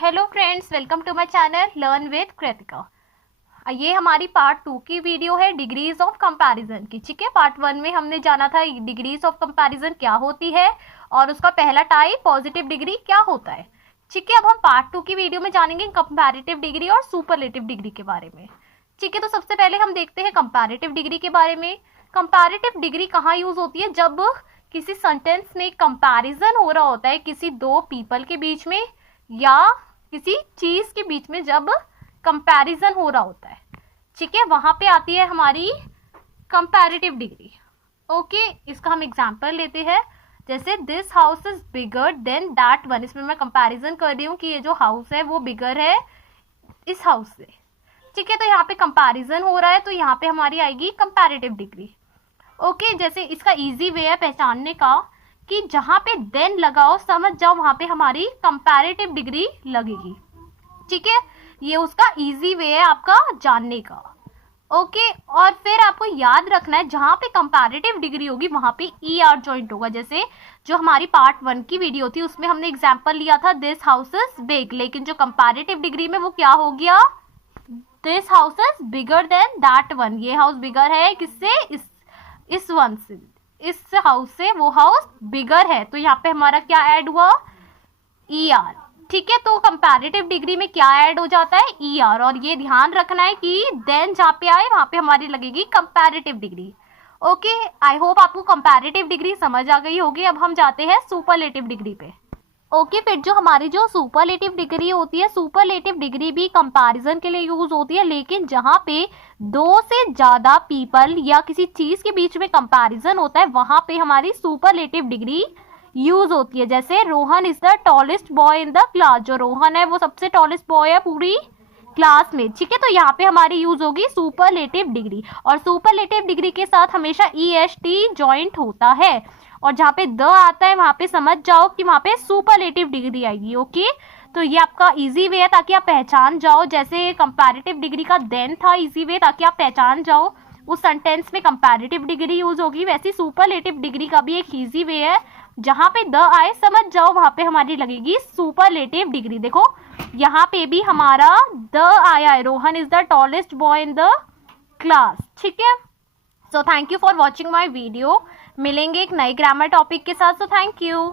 Hello friends, welcome to my channel learn with Kritika. ये हमारी part 2 की वीडियो है डिग्रीज ऑफ कंपैरिजन की। ठीक है, पार्ट 1 में हमने जाना था डिग्रीज ऑफ कंपैरिजन क्या होती है और उसका पहला टाइप पॉजिटिव डिग्री क्या होता है। ठीक है, अब हम पार्ट 2 की वीडियो में जानेंगे कंपैरेटिव डिग्री और सुपरलेटिव डिग्री के बारे में। ठीक है, तो सबसे पहले हम देखते हैं कंपैरेटिव डिग्री के बारे में। कंपैरेटिव डिग्री कहाँ यूज होती है? जब किसी सेंटेंस में कंपैरिजन हो रहा होता है किसी दो पीपल के बीच में या किसी चीज के बीच में, जब कंपैरिजन हो रहा होता है। ठीक है, वहां पे आती है हमारी कंपैरेटिव डिग्री। ओके, इसका हम एग्जांपल लेते हैं, जैसे this house is bigger than that one. इसमें मैं कंपैरिजन कर रही हूँ कि ये जो हाउस है वो बिगर है इस हाउस से। ठीक है, तो यहाँ पे कंपैरिजन हो रहा है, तो यहाँ पे हमारी आएगी कंपैरेटिव डिग्री। ओके, जैसे इसका इजी वे है पहचानने का कि जहां पे देन लगाओ समझ जाओ वहां पे हमारी कंपैरेटिव डिग्री लगेगी। ठीक है, ये उसका इजी वे है आपका जानने का। ओके, और फिर आपको याद रखना है जहां पे कंपैरेटिव डिग्री होगी वहां पे ई आर जॉइंट होगा। जैसे जो हमारी पार्ट 1 की वीडियो थी उसमें हमने एग्जांपल लिया था दिस हाउस इज बिग, लेकिन जो कंपैरेटिव डिग्री में वो क्या हो गया? This house is bigger than that one. ये हाउस बिगर है किससे? इस वन से, इस हाउस से वो हाउस बिगर है, तो यहाँ पे हमारा क्या ऐड हुआ? E R. ठीक है, तो कंपैरेटिव डिग्री में क्या ऐड हो जाता है? E R. और ये ध्यान रखना है कि देन जहाँ पे आए वहां पे हमारी लगेगी comparative degree. Okay, I hope आपको कंपैरेटिव डिग्री समझ आ गई होगी। अब हम जाते हैं सुपरलेटिव डिग्री पे। ओके, फिर जो हमारी जो सुपरलेटिव डिग्री होती है, सुपरलेटिव डिग्री भी कंपैरिजन के लिए यूज होती है, लेकिन जहां पे दो से ज्यादा पीपल या किसी चीज के बीच में कंपैरिजन होता है वहां पे हमारी सुपरलेटिव डिग्री यूज होती है। जैसे Rohan is the tallest boy in the class. जो रोहन है वो सबसे टॉलेस्ट बॉय है पूरी क्लास में। ठीक है, तो यहाँ पे हमारी यूज होगी सुपरलेटिव डिग्री, और सुपरलेटिव डिग्री के साथ हमेशा ई एस टी जॉइंट होता है, और जहाँ पे द आता है वहां पे समझ जाओ कि वहां पे सुपरलेटिव डिग्री आएगी। ओके, तो ये आपका इजी वे है ताकि आप पहचान जाओ। जैसे कंपैरेटिव डिग्री का देन था इजी वे ताकि आप पहचान जाओ उस सेंटेंस में कंपैरेटिव डिग्री यूज होगी, वैसे सुपरलेटिव डिग्री का भी एक इजी वे है, जहां पे द आए समझ जाओ वहां पे हमारी लगेगी सुपरलेटिव डिग्री। देखो यहाँ पे भी हमारा द आया है, Rohan is the tallest boy in the class. ठीक है, so thank you for watching my video. मिलेंगे एक नए ग्रामर टॉपिक के साथ, सो थैंक यू।